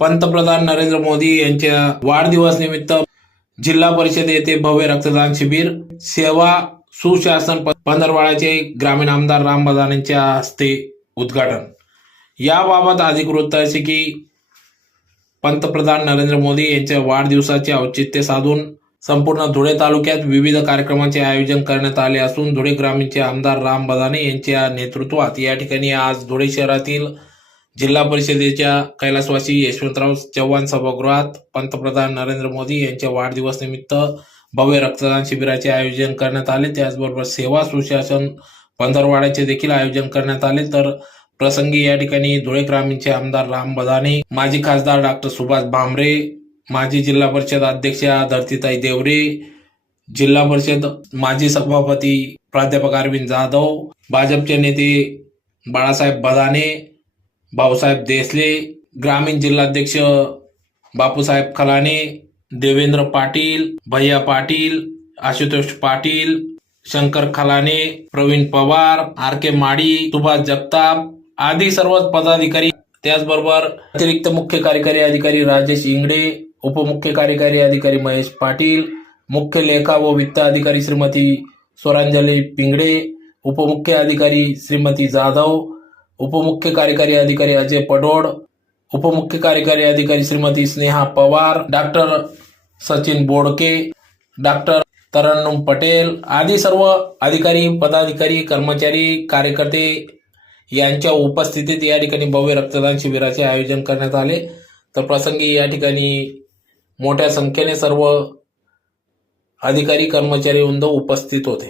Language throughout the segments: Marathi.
पंतप्रधान नरेंद्र मोदी यांच्या वाढदिवस निमित्त जिल्हा परिषद येथे भव्य रक्तदान शिबिर सेवा सुशासन पंधरवाड्याचे ग्रामीण आमदार राम बदानेंच्या हस्ते उद्घाटन. याबाबत अधिक वृत्त असे की पंतप्रधान नरेंद्र मोदी यांच्या वाढदिवसाचे औचित्य साधून संपूर्ण धुळे तालुक्यात विविध कार्यक्रमांचे आयोजन करण्यात आले असून धुळे ग्रामीणचे आमदार राम बदाने यांच्या नेतृत्वात या ठिकाणी आज धुळे शहरातील जिल्हा परिषदेच्या कैलासवासी यशवंतराव चव्हाण सभागृहात पंतप्रधान नरेंद्र मोदी यांच्या वाढदिवस निमित्त भव्य रक्तदान शिबिराचे आयोजन करण्यात आले. त्याचबरोबर सेवा सुशासन पंधरवाड्याचे देखील आयोजन करण्यात आले. तर प्रसंगी या ठिकाणी धुळे ग्रामीणचे आमदार राम बदाने माजी खासदार डॉक्टर सुभाष भामरे माजी जिल्हा परिषद अध्यक्षा धरतीताई देवरे जिल्हा परिषद माजी सभापती प्राध्यापक अरविंद जाधव भाजपचे नेते बाळासाहेब बदाने भाऊसाहेब देसले ग्रामीण जिल्हाध्यक्ष बापूसाहेब खलाने देवेंद्र पाटील भैया पाटील आशुतोष पाटील शंकर खलाने प्रवीण पवार आर के माडी सुभाष जगताप आदी सर्व पदाधिकारी त्याचबरोबर अतिरिक्त मुख्य कार्यकारी अधिकारी राजेश इंगडे उपमुख्य कार्यकारी अधिकारी महेश पाटील मुख्य लेखा व वित्त अधिकारी श्रीमती स्वरांजली पिंगडे उपमुख्य अधिकारी श्रीमती जाधव उपमुख्य कार्यकारी अधिकारी अजय पडोड उपमुख्य कार्यकारी अधिकारी श्रीमती स्नेहा पवार डॉक्टर सचिन बोडके डॉक्टर तरन्नुम पटेल आदी सर्व अधिकारी पदाधिकारी कर्मचारी कार्यकर्ते यांच्या उपस्थितीत या ठिकाणी भव्य रक्तदान शिबिराचे आयोजन करण्यात आले. तर प्रसंगी या ठिकाणी मोठ्या संख्येने सर्व अधिकारी कर्मचारी वृंद उपस्थित होते.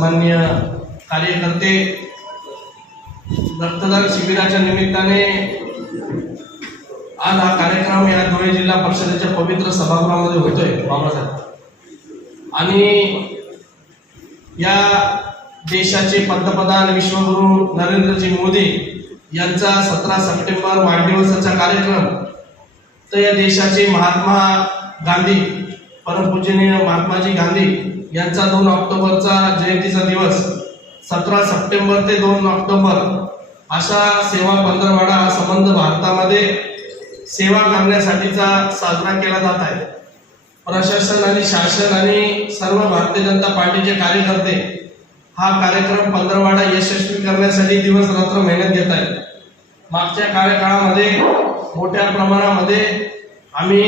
सन्मान्य कार्यकर्ते रक्तदान शिबिराच्या निमित्ताने आज हा कार्यक्रम या धुळे जिल्हा परिषदेच्या पवित्र सभागृहामध्ये होतोय बाबासाहेब आणि या देशाचे पंतप्रधान विश्वगुरु नरेंद्रजी मोदी यांचा सतरा सप्टेंबर वाढदिवसाचा कार्यक्रम तर या देशाचे महात्मा गांधी परमपूजनीय महात्माजी गांधी यांचा दोन ऑक्टोबरचा जयंतीचा दिवस सतरा सप्टेंबर ते दोन ऑक्टोबर अशा सेवा पंधरवाडा हा संबंध भारतामध्ये सेवा करण्यासाठीचा साजरा केला जात आहे. प्रशासन आणि शासन आणि सर्व भारतीय जनता पार्टीचे कार्यकर्ते हा कार्यक्रम पंधरवाडा यशस्वी करण्यासाठी दिवस रात्र मेहनत घेत आहेत. मागच्या कार्यकाळामध्ये मोठ्या प्रमाणामध्ये आम्ही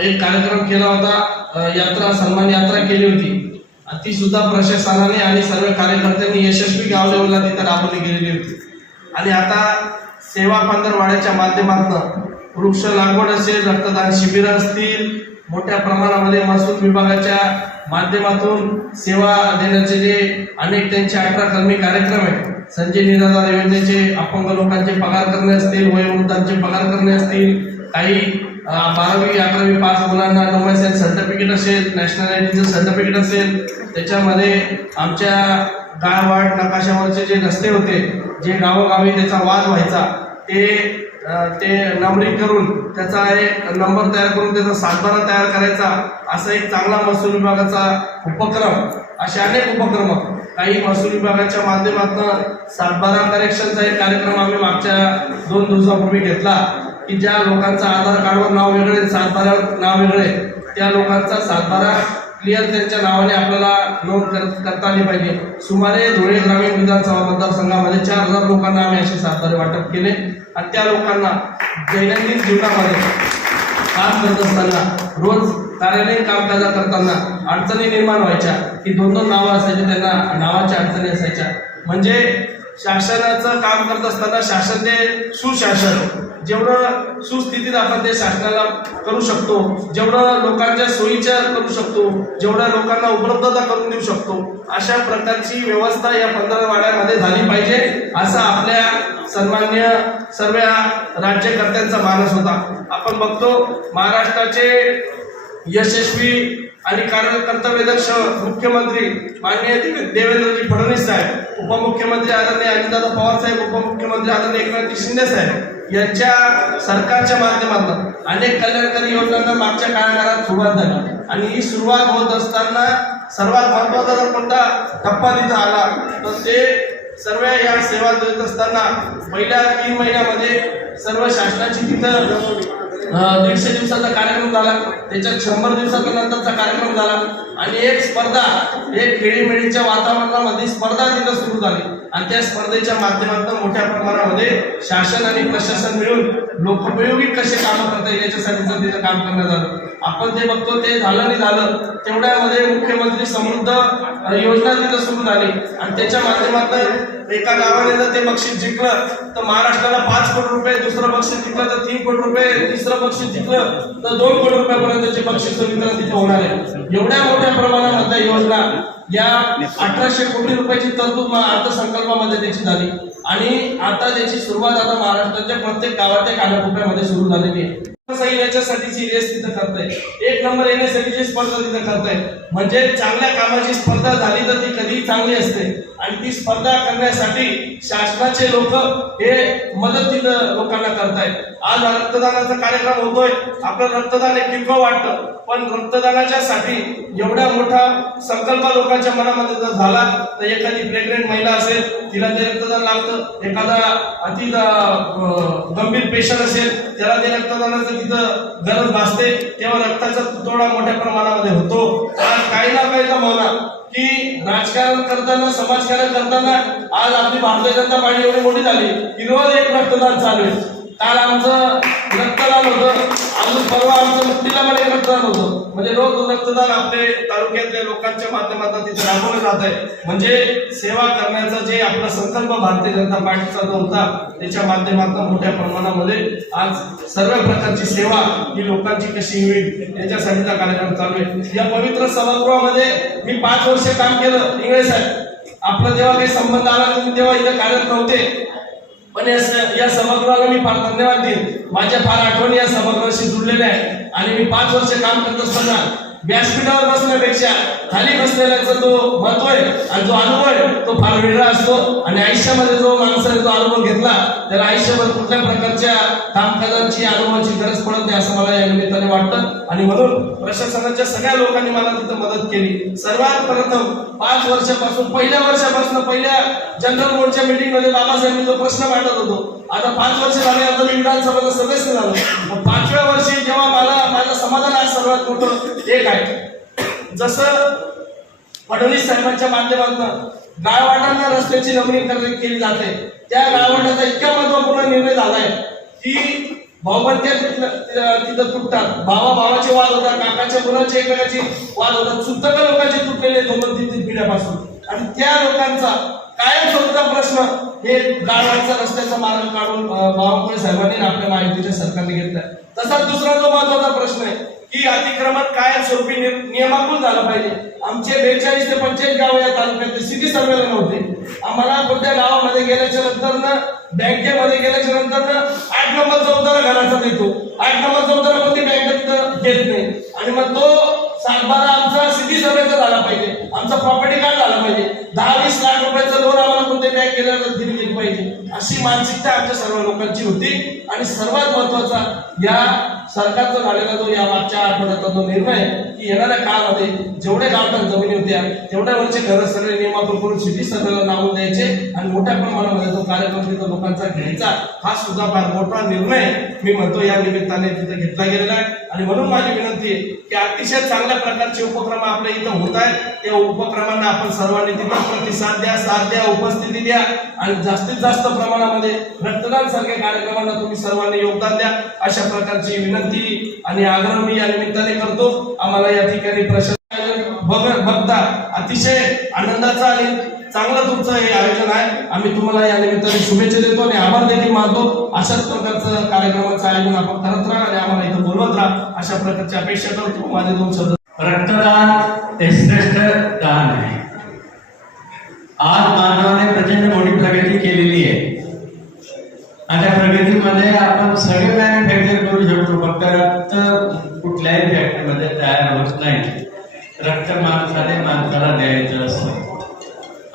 एक कार्यक्रम केला होता. यात्रा सन्मान यात्रा केली होती. आणि ती सुद्धा प्रशासनाने आणि सर्व कार्यकर्त्यांनी यशस्वी गाव लेवलला तिथं राबवली गेलेली होती. आणि आता सेवा पंधरवाड्याच्या माध्यमातून वृक्ष लागवड असेल रक्तदान शिबिरं असतील मोठ्या प्रमाणामध्ये महसूल विभागाच्या माध्यमातून सेवा देण्याचे जे अनेक त्यांचे अठरा कर्मी कार्यक्रम आहेत संजय निराधार योजनेचे अपंग लोकांचे पगार करणे असतील वयोवृद्धांचे पगार करणे असतील काही बारावी अकरावी पास मुलांना डोमेसाईल सर्टिफिकेट असेल नॅशनल आयडीचं सर्टिफिकेट असेल त्याच्यामध्ये आमच्या गावाड नकाशावरचे जे रस्ते होते जे गावोगावी त्याचा वाद व्हायचा ते ते नंबरिंग करून त्याचा एक नंबर तयार करून त्याचा सातबारा तयार करायचा असा एक चांगला महसूल विभागाचा उपक्रम असे अनेक उपक्रम काही महसूल विभागाच्या माध्यमातून सातबारा करेक्शनचा एक कार्यक्रम आम्ही मागच्या दोन दिवसापूर्वी घेतला. की ज्या लोकांचं आधार कार्डवर नाव वेगळे सातबाऱ्यावर नाव वेगळे त्या लोकांचा सातबारा क्लिअर त्यांच्या नावाने आपल्याला नोंद कर- करता आली पाहिजे. सुमारे धुळे ग्रामीण विधानसभा मतदारसंघामध्ये चार हजार लोकांना आम्ही असे सातबारे वाटप केले. आणि त्या लोकांना दैनंदिन जीवनामध्ये काम करत असताना रोज कार्यालयीन कामकाजा करताना अडचणी निर्माण व्हायच्या. की दोन दोन नावं असायची त्यांना नावाच्या अडचणी असायच्या. म्हणजे शासनाचं काम करत असताना शासन ते सुशासन. जेवढं सुस्थितीत आपण ते शासनाला करू शकतो जेवढं लोकांच्या सोयीच्या करू शकतो जेवढ्या लोकांना उपलब्धता करून देऊ शकतो अशा प्रकारची व्यवस्था या पंधरवाड्यामध्ये झाली पाहिजे असा आपल्या सन्मान्य सर्व राज्यकर्त्यांचा मानस होता. आपण बघतो महाराष्ट्राचे यशस्वी आणि कर्तव्यदक्ष मुख्यमंत्री माननीय देवेंद्रजी फडणवीस साहेब उपमुख्यमंत्री आदरणीय अजितदादा पवार साहेब उपमुख्यमंत्री आदरणीय एकनाथजी शिंदे साहेब यांच्या सरकारच्या माध्यमातून अनेक कल्याणकारी योजनांना मागच्या काळात सुरुवात झाली. आणि ही सुरुवात होत असताना सर्वात महत्त्वाचा जर कोणता टप्पा तिथं आला. तर ते सर्व या सेवा देत असताना पहिल्या तीन महिन्यामध्ये सर्व शासनाची तिथं दीडशे दिवसाचा कार्यक्रम झाला. त्याच्यात शंभर दिवसाच्या नंतरचा कार्यक्रम झाला. आणि एक स्पर्धा एक खेळीमेळीच्या वातावरणामध्ये स्पर्धा तिथं सुरू झाली. आणि त्या स्पर्धेच्या माध्यमातून मोठ्या प्रमाणामध्ये शासन आणि प्रशासन मिळून लोकोपयोगी कसे कामं करता येईल याच्यासाठी तिथं काम करण्यात आलं. आपण ते बघतो ते झालं नाही झालं. तेवढ्यामध्ये मुख्यमंत्री समृद्ध योजना तिथं सुरू झाली आणि त्याच्या माध्यमातून एका गावाने जर ते बक्षीस जिंकलं तर महाराष्ट्राला पाच कोटी रुपये दुसरं बक्षीस जिंकलं तर तीन कोटी रुपये तिसरं बक्षीस जिंकलं तर दोन कोटी रुपयापर्यंतचे बक्षीस वितरण तिथे होणार आहे. एवढ्या मोठ्या प्रमाणामध्ये योजना या अठराशे कोटी रुपयाची तरतूद अर्थसंकल्पामध्ये त्याची झाली. आणि आता त्याची सुरुवात आता महाराष्ट्राच्या प्रत्येक गावाच्या कानाकोपऱ्यामध्ये सुरू झालेली आहे. याच्यासाठीची रेस तिथं करताय. एक नंबर येण्यासाठीची स्पर्धा तिथं करताय. म्हणजे चांगल्या कामाची स्पर्धा झाली तर ती कधी चांगली असते. आणि ती स्पर्धा करण्यासाठी शासनाचे लोक हे मदत तिथं लोकांना करतायत. आज रक्तदानाचा कार्यक्रम होतोय. आपलं रक्तदान हे किरकोळ वाटतं पण रक्तदानाच्या साठी एवढा मोठा संकल्प लोकांच्या मनामध्ये जर झाला तर एखादी प्रेग्नेंट महिला असेल तिला ते रक्तदान लागतं एखादा अति गंभीर पेशंट असेल त्याला ते रक्तदानाचं तिथं गरज भासते तेव्हा रक्ताचा तुटवडा मोठ्या प्रमाणामध्ये होतो. आज काही ना काही म्हणा की राजकारण करताना समाजकारण करताना आज आपली भारतीय जनता पार्टी एवढी मोठी झाली की रोज एक रक्तदान चालू आहे. काल आमचं रक्तदान होतं. अजून परवा आमचं मुक्तीलामध्ये रक्तदान होतं. म्हणजे रोज रक्तदान आपले तालुक्यातल्या लोकांच्या माध्यमातून तिथे राबवलं जात आहे. म्हणजे सेवा करण्याचा जे आपला संकल्प भारतीय जनता पार्टीचा जो होता त्याच्या माध्यमातून मोठ्या प्रमाणामध्ये आज सर्व प्रकारची सेवा ही लोकांची कशी होईल याच्यासाठीचा कार्यक्रम चालू आहे. या पवित्र सभागृहामध्ये मी पाच वर्ष काम केलं. इंगळे साहेब आपला जेव्हा काही संबंध आला तुम्ही तेव्हा इथं कार्यरत नव्हते. पण या या सभागृहाला मी फार धन्यवाद देईन. माझ्या फार आठवणी या सभागृहाशी जुळलेल्या आहेत. आणि मी पाच वर्ष काम करत असताना व्यासपीठावर बसण्यापेक्षा खाली बसलेल्याचा जो महत्त्व आहे आणि जो अनुभव आहे तो फार वेगळा असतो. आणि आयुष्यामध्ये जो माणसाने जो अनुभव घेतला तर आयुष्यामध्ये कुठल्या प्रकारच्या कामकाजाची अनुभवाची गरज पडत नाही असं मला या निमित्ताने वाटतं. आणि म्हणून प्रशासनाच्या सगळ्या लोकांनी मला तिथं मदत केली. सर्वात प्रथम पाच वर्षापासून पहिल्या वर्षापासून पहिल्या जनरल बोर्डच्या मीटिंगमध्ये बाबासाहेबांनी जो प्रश्न मांडत होतो आता पाच वर्ष झाले आता मी विधानसभेचा सदस्य झालो. मग पाचव्या वर्षी जेव्हा मला माझं समाधान आहे सर्वात मोठं एक आहे जसं फडणवीस साहेबांच्या माध्यमातून गाळवाटांना रस्त्याची नवीनीकरण केली जाते त्या गाळवाटाचा इतका महत्त्वपूर्ण निर्णय झालाय की भाऊबंद्या तिथं तुटतात. भावा भावाचे वाद होतात काकाच्या मुलाचे एकमेकाचे वाद होतात. सुद्धा लोकांचे तुटलेले दोन दोन तीन तीन पिढ्यापासून. आणि त्या लोकांचा कायम स्वरूपचा प्रश्न हे गाळवाडचा रस्त्याचा मार्ग काढून अं, बावनकुळे साहेबांनी आपल्या माहितीच्या सरकारने घेतलाय. तसाच दुसरा जो महत्त्वाचा प्रश्न आहे की अतिक्रमण कायमस्वरूपी नि- नियमाकुल झालं पाहिजे. आमचे बेचाळीस ते पंचेचाळीस गाव या तालुक्यात सिटी सर्वेला नव्हते आम्हाला कोणत्या गावामध्ये गेल्याच्यानंतर ना बँकेमध्ये गेल्याच्यानंतर ना आठ नंबर चौदाला घराचा देतो. आठ नंबर चौदाला कोणती बँक घेत नाही. आणि मग तो सातबारा आमचा सिटी सर्वेचा झाला पाहिजे. आमचा प्रॉपर्टी कार्ड झाला पाहिजे दहा वीस लाख रुपयाचं लोन आम्हाला कोणत्या बँक केल्यानंतर दिली गेली मानसिकता आमच्या सर्व लोकांची होती. आणि सर्वात महत्त्वाचा या सरकारचा झालेला जो या मागच्या आठवड्याचा जो निर्णय की येणाऱ्या काळामध्ये जेवढ्या गावठाण जमिनी होत्या तेवढ्या वरचे घर सगळे नियमातून करून सिटी सगळं लावून द्यायचे आणि मोठ्या प्रमाणामध्ये जो कार्यक्रम तिथं लोकांचा घ्यायचा हा सुद्धा फार मोठा निर्णय मी म्हणतो या निमित्ताने तिथे घेतला गेलेला आहे. आणि म्हणून माझी विनंती आहे की अतिशय चांगल्या प्रकारचे उपक्रम आपल्या इथं होत आहेत. त्या उपक्रमांना आपण सर्वांनी तिथं प्रतिसाद द्या साथ द्या उपस्थिती द्या आणि जास्तीत जास्त प्रमाणामध्ये रक्तदान सारख्या कार्यक्रमांना तुम्ही सर्वांनी योगदान द्या. अशा प्रकारची विनंती आणि आग्रह मी या निमित्ताने करतो. आम्हाला या ठिकाणी प्रशासन बघता अतिशय आनंदाचा आणि चांगलं तुमचं हे आयोजन आहे. आम्ही तुम्हाला या निमित्ताने शुभेच्छा देतो आणि आभार देखील मानतो. अशाच प्रकारचं कार्यक्रमाचं आयोजन आपण करत राहा आणि आम्हाला इथं बोलवत राहा. अशा प्रकारची अपेक्षा करतो. माझे दोन शब्द रक्तदान हे श्रेष्ठ दान आहे. आज मानवाने प्रचंड मोठी प्रगती केलेली आहे. आणि त्या प्रगतीमध्ये आपण सगळे मॅन्युफॅक्चर करू शकतो. फक्त रक्त कुठल्याही फॅक्टरीमध्ये तयार होत नाही. रक्त माणसाने माणसाला द्यायचं असतं.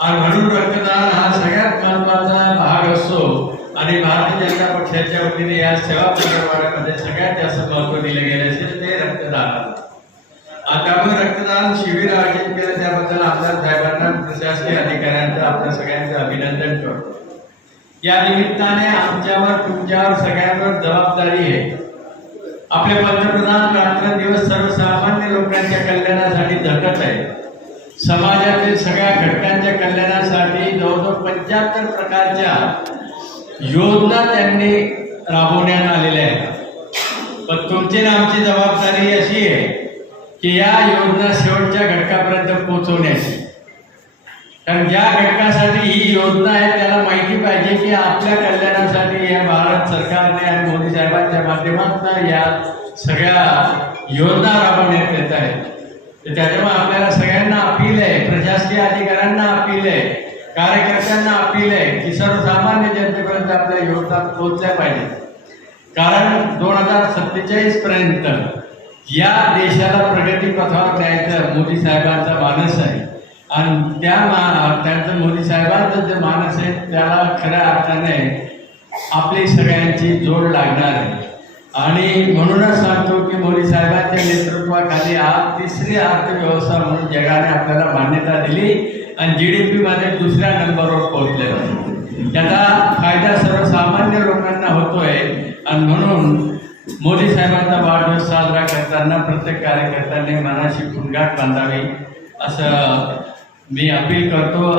आणि म्हणून रक्तदान हा सगळ्यात महत्त्वाचा भाग असतो. आणि भारतीय जनता पक्षाच्या वतीने या सेवा पंधरवाड्यामध्ये सगळ्यात जास्त महत्त्व दिले गेले असेल ते रक्तदान. त्यामुळे रक्तदान शिबिर आयोजित केलं त्याबद्दल आपल्या साहेबांना प्रशासकीय अधिकाऱ्यांचं आपल्या सगळ्यांचं अभिनंदन करतो. या निमित्ताने आमच्यावर तुमच्यावर सगळ्यांवर जबाबदारी आहे. आपले पंतप्रधान रात्रंदिवस सर्वसामान्य लोकांच्या कल्याणासाठी झटत आहे. समाजातील सगळ्या घटकांच्या कल्याणासाठी जवळजवळ पंच्याहत्तर प्रकारच्या योजना त्यांनी राबवण्यात आलेल्या आहेत. पण तुमची आमची जबाबदारी अशी आहे की या योजना शेवटच्या घटकापर्यंत पोहोचवण्याची. कारण ज्या घटकासाठी ही योजना आहे त्याला माहिती पाहिजे की आपल्या कल्याणासाठी या भारत सरकारने आणि मोदी साहेबांच्या माध्यमातून या सगळ्या योजना राबवण्यात येत आहेत. तर त्याच्यामुळे आपल्याला सगळ्यांना अपील आहे प्रशासकीय अधिकाऱ्यांना अपील आहे कार्यकर्त्यांना अपील आहे की सर्वसामान्य जनतेपर्यंत आपल्या योजना पोहोचल्या पाहिजे. कारण दोन हजार सत्तेचाळीस पर्यंत या देशाला प्रगती पथावर न्यायचं मोदी साहेबांचा मानस आहे. आणि त्या मा त्यांचं मोदी साहेबांचं जे मानस आहे त्याला खऱ्या अर्थाने आपली सगळ्यांची जोड लागणार आहे. आणि म्हणूनच सांगतो की मोदी साहेबांच्या नेतृत्वाखाली आज तिसरी अर्थव्यवस्था म्हणून जगाने आपल्याला मान्यता दिली आणि जी डी पी मध्ये दुसऱ्या नंबरवर पोहोचले. त्याचा फायदा सर्वसामान्य लोकांना होतोय आणि म्हणून मोदी साहेबांचा वाढदिवस साजरा करताना प्रत्येक कार्यकर्त्यांनी मनाशी गुणगाठ बांधावी असं मी अपील करतो.